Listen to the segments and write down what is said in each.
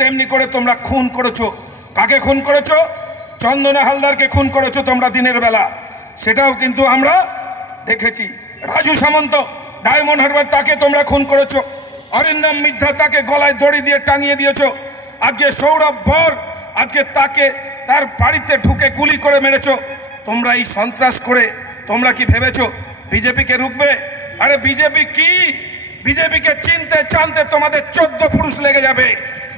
তেমনি করে তোমরা খুন করেছো। কাকে খুন করেছো? চন্দনা হালদারকে খুন করেছো তোমরা দিনের বেলা, সেটাও কিন্তু আমরা দেখেছি। রাজু সামন্ত, ডায়মন্ড হারবার, তাকে তোমরা খুন করেছো। অরিন্দম মিথ্যা, তাকে গলায় দড়ি দিয়ে টাঙিয়ে দিয়েছো। আজকে সৌরভ বর, আজকে তাকে তার বাড়িতে ঢুকে গুলি করে মেরেছো। তোমরা এই সন্ত্রাস করে তোমরা কি ভেবেছো বিজেপিকে রুখবে? আরে বিজেপি কি, বিজেপিকে চিনতে জানতে তোমাদের 14 পুরুষ লেগে যাবে।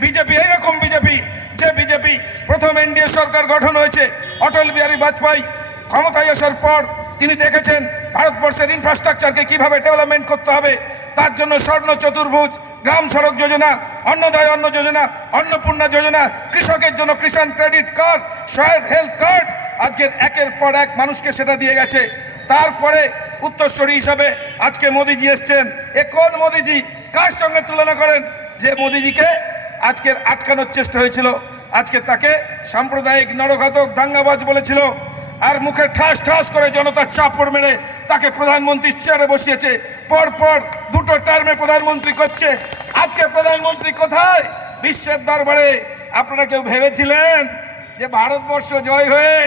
বিজেপি এইরকম বিজেপি, যে বিজেপি প্রথম এনডিএ সরকার গঠন হয়েছে, অটল বিহারী বাজপেয়ী ক্ষমতায় আসার পর তিনি দেখেছেন ভারতবর্ষের ইনফ্রাস্ট্রাকচারকে কিভাবে ডেভেলপমেন্ট করতে হবে। তার জন্য স্বর্ণ চতুর্ভুজ, গ্রাম সড়ক যোজনা, অন্নদায় অন্ন যোজনা, অন্নপূর্ণা যোজনা, কৃষকের জন্য কিষাণ ক্রেডিট কার্ড, সহায়ক হেলথ কার্ড, আজকের একের পর এক মানুষকে সেটা দিয়ে গেছে। তারপরে উত্তরসূরি হিসাবে আজকে মোদিজি এসছেন। এ কোন মোদিজি? কার সঙ্গে তুলনা করেন? যে মোদিজিকে আজকের আটকানোর চেষ্টা হয়েছিল, আজকে তাকে সাম্প্রদায়িক নরঘাতক দাঙ্গাবাজ বলেছিল, আর মুখে ঠাস ঠাস করে জনতার চাপড় মেরে তাকে প্রধানমন্ত্রীর চেয়ারে বসিয়েছে। পরপর 2টো টার্মে প্রধানমন্ত্রী করছে। আজকে প্রধানমন্ত্রী কোথায়? বিশ্বের দরবারে। আপনারা কেউ ভেবেছিলেন যে ভারতবর্ষ জয় হয়ে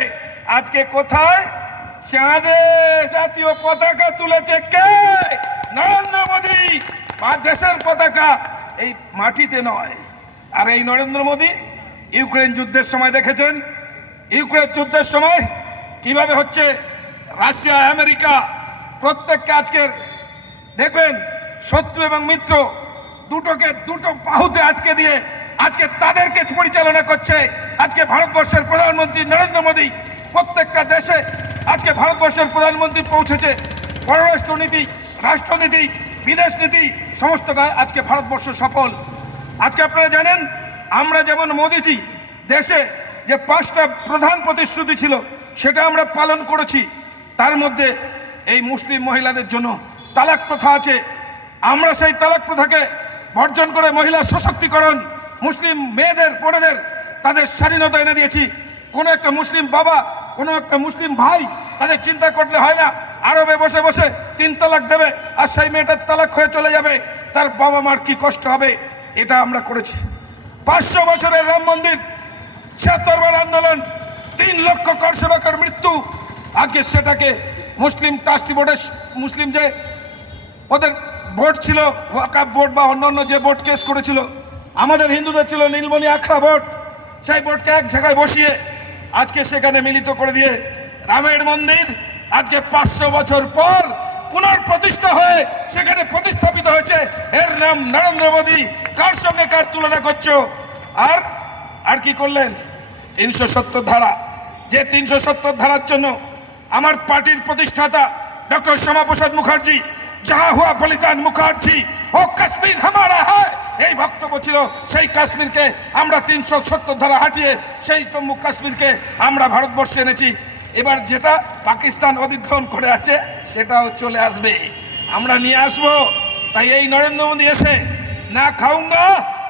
আজকে কোথায়? চাঁদে জাতীয় পতাকা তুলেছে কে? নরেন্দ্র মোদী। দেশের পতাকা এই মাটিতে নয়। আর এই নরেন্দ্র মোদী ইউক্রেন যুদ্ধের সময় দেখেছেন, ইউক্রেন যুদ্ধের সময় কিভাবে হচ্ছে। রাশিয়া, আমেরিকা প্রত্যেককে আজকের দেখবেন শত্রু এবং মিত্র দুটোকে দুটো বাহুতে আটকে দিয়ে আজকে তাদেরকে পরিচালনা করছে। আজকে ভারতবর্ষের প্রধানমন্ত্রী নরেন্দ্র মোদী প্রত্যেকটা দেশে আজকে ভারতবর্ষের প্রধানমন্ত্রী পৌঁছেছে। পররাষ্ট্রনীতি, রাষ্ট্রনীতি, বিদেশ নীতি সমস্তটা আজকে ভারতবর্ষ সফল। আজকে আপনারা জানেন, আমরা যেমন মোদীজি দেশে যে 5টা প্রধান প্রতিশ্রুতি ছিল সেটা আমরা পালন করেছি। তার মধ্যে এই মুসলিম মহিলাদের জন্য তালাক প্রথা আছে। আমরা সেই তালাক প্রথাকে বর্জন করে মহিলা সশক্তিকরণ, মুসলিম মেয়েদের, বোনেদের তাদের স্বাধীনতা এনে দিয়েছি। কোনো একটা মুসলিম বাবা, কোনো একটা মুসলিম ভাই তাদের চিন্তা করলে হয় না আরবে বসে বসে 3 তালাক দেবে, আর সেই মেয়েটার তালাক হয়ে চলে যাবে, তার বাবা মার কি কষ্ট হবে। এটা আমরা করেছি। 500 বছরের রাম মন্দির, 76 বার আন্দোলন, 3 লক্ষ কর সেবকের মৃত্যু। আজকে সেটাকে মুসলিম ট্রাস্টি বোর্ডের, মুসলিম যে ওদের বোর্ড ছিল, ওয়াকাফ বোর্ড বা অন্যান্য যে বোর্ড কেস করেছিল, আমাদের হিন্দুদের ছিল নীলমণি আখড়া বোর্ড, সেই বোর্ডকে এক জায়গায় বসিয়ে আজকে সেখানে মিলিত করে দিয়ে রামের মন্দির আজকে 500 বছর পর পুনর্প্রতিষ্ঠা হয়ে সেখানে প্রতিস্থাপিত হয়েছে। এর নাম নরেন্দ্র মোদী। কার সঙ্গে কার তুলনা করছো? আর কি করলেন? 370 ধারা, যে 370 ধারার জন্য আমার পার্টির প্রতিষ্ঠাতা ডক্টর শ্যামাপ্রসাদ মুখার্জি, যাহা হুয়া বলিদান মুখার্জি ও কাশ্মীর হামারা হ্যায়, এই বক্তব্য ছিল। সেই কাশ্মীরকে আমরা 370 ধারা হাঁটিয়ে সেই জম্মু কাশ্মীরকে আমরা ভারতবর্ষে এনেছি। এবার যেটা পাকিস্তান অধিগ্রহণ করে আছে সেটাও চলে আসবে, আমরা নিয়ে আসবো। তাই এই নরেন্দ্র মোদী এসে না খাউঙ্গা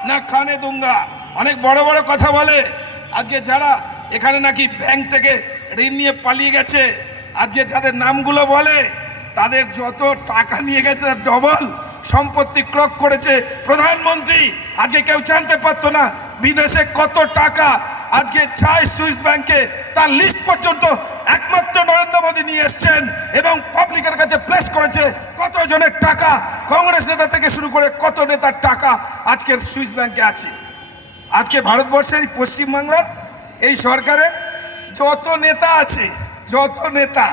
না খানে দুঙ্গা, অনেক বড় বড় কথা বলে। আজকে যারা এখানে নাকি ব্যাংক থেকে ঋণ নিয়ে পালিয়ে গেছে, আজকে যাদের নামগুলো বলে তাদের যত টাকা নিয়ে গেছে ডবল সম্পত্তি ক্রয় করেছে প্রধানমন্ত্রী। আজকে কেউ জানতে পারতো না বিদেশে কত টাকা আজকে চায় সুইস ব্যাংকে, তার লিস্ট পর্যন্ত একমাত্র নরেন্দ্র মোদী নিয়ে এসছেন এবং পাবলিকের কাছে প্লেস করেছে কত জনের টাকা, কংগ্রেস নেতা থেকে শুরু করে কত নেতার টাকা আজকের সুইস ব্যাংকে আছে। আজকে ভারতবর্ষের পশ্চিমবাংলার এই সরকারের যত নেতা আছে, যত নেতা,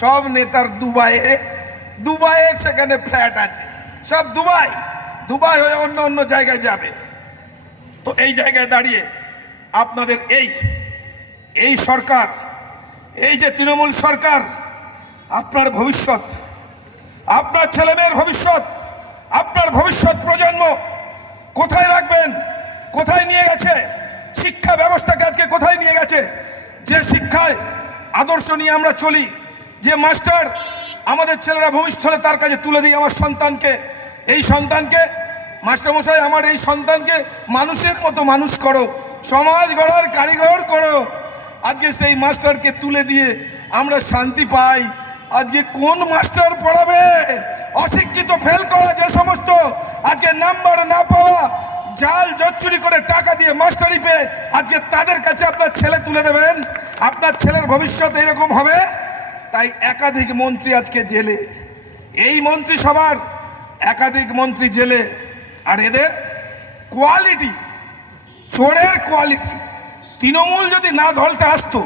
সব নেতার দুবাইয়ের সেখানে ফ্ল্যাট আছে, সব দুবাই হয়ে অন্য অন্য জায়গায় যাবে। তো এই জায়গায় দাঁড়িয়ে আপনাদের এই সরকার, এই যে তৃণমূল সরকার, আপনার ভবিষ্যৎ, আপনার ছেলেমেয়ের ভবিষ্যৎ, আপনার ভবিষ্যৎ প্রজন্ম কোথায় রাখবেন? কোথায় নিয়ে গেছে? শিক্ষা ব্যবস্থাকে আজকে কোথায় নিয়ে গেছে? যে শিক্ষায় আদর্শ নিয়ে আমরা চলি, যে মাস্টার আমাদের ছেলেরা ভবিষ্যতে তার কাছে তুলে দিই আমার সন্তানকে, এই সন্তানকে মাস্টারমশাই আমার এই সন্তানকে মানুষের মতো মানুষ করো, সমাজ গড়ার কারিগর করো। আজকে সেই মাস্টারকে তুলে দিয়ে আমরা শান্তি পাই। আজকে কোন মাস্টার পড়াবে? অশিক্ষিত ফেল করা যে সমস্ত আজকে নাম্বার না পাওয়া জাল জচ্চুরি করে টাকা দিয়ে মাস্টারি পেয়ে আজকে তাদের কাছে আপনার ছেলে তুলে দেবেন, আপনার ছেলের ভবিষ্যৎ এরকম হবে। তাই একাধিক মন্ত্রী আজকে জেলে, এই মন্ত্রিসভার একাধিক মন্ত্রী জেলে। আর এদের কোয়ালিটি, চোরের কোয়ালিটি, তৃণমূল যদি না দলটা আসতো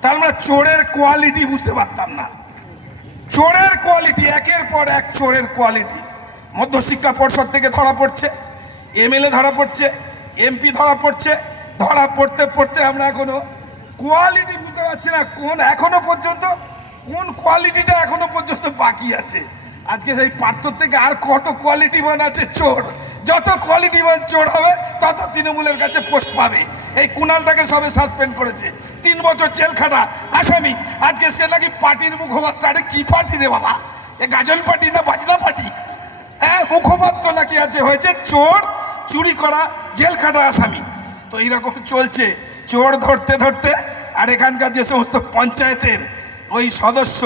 তাহলে আমরা চোরের কোয়ালিটি বুঝতে পারতাম না। চোরের কোয়ালিটি, একের পর এক চোরের কোয়ালিটি। মধ্যশিক্ষা পর্ষদ থেকে ধরা পড়ছে, এমএলএ ধরা পড়ছে, এমপি ধরা পড়ছে, ধরা পড়তে পড়তে আমরা এখনো কোয়ালিটি বুঝতে পারছি না কোন এখনো পর্যন্ত কোন কোয়ালিটিটা এখনো পর্যন্ত বাকি আছে। আজকে সেই পার্থর থেকে আর কত কোয়ালিটিবান আছে চোর, যত কোয়ালিটিবান চোর হবে তত তৃণমূলের কাছে পোস্ট পাবে। এই কুণালটাকে সবে সাসপেন্ড করেছে, 3 বছর জেল খাটা আসামি। আজকে সে নাকি পার্টির মুখপাত্র। আরে কি পার্টি রে বাবা, এ গাজন পার্টি না বাজনা পার্টি? হ্যাঁ, মুখপাত্র নাকি আছে, হয়েছে চোর, চুরি করা, জেল খাটা আসামি। তো এইরকম চলছে চোর ধরতে ধরতে। আর এখানকার যে সমস্ত পঞ্চায়েতের ওই সদস্য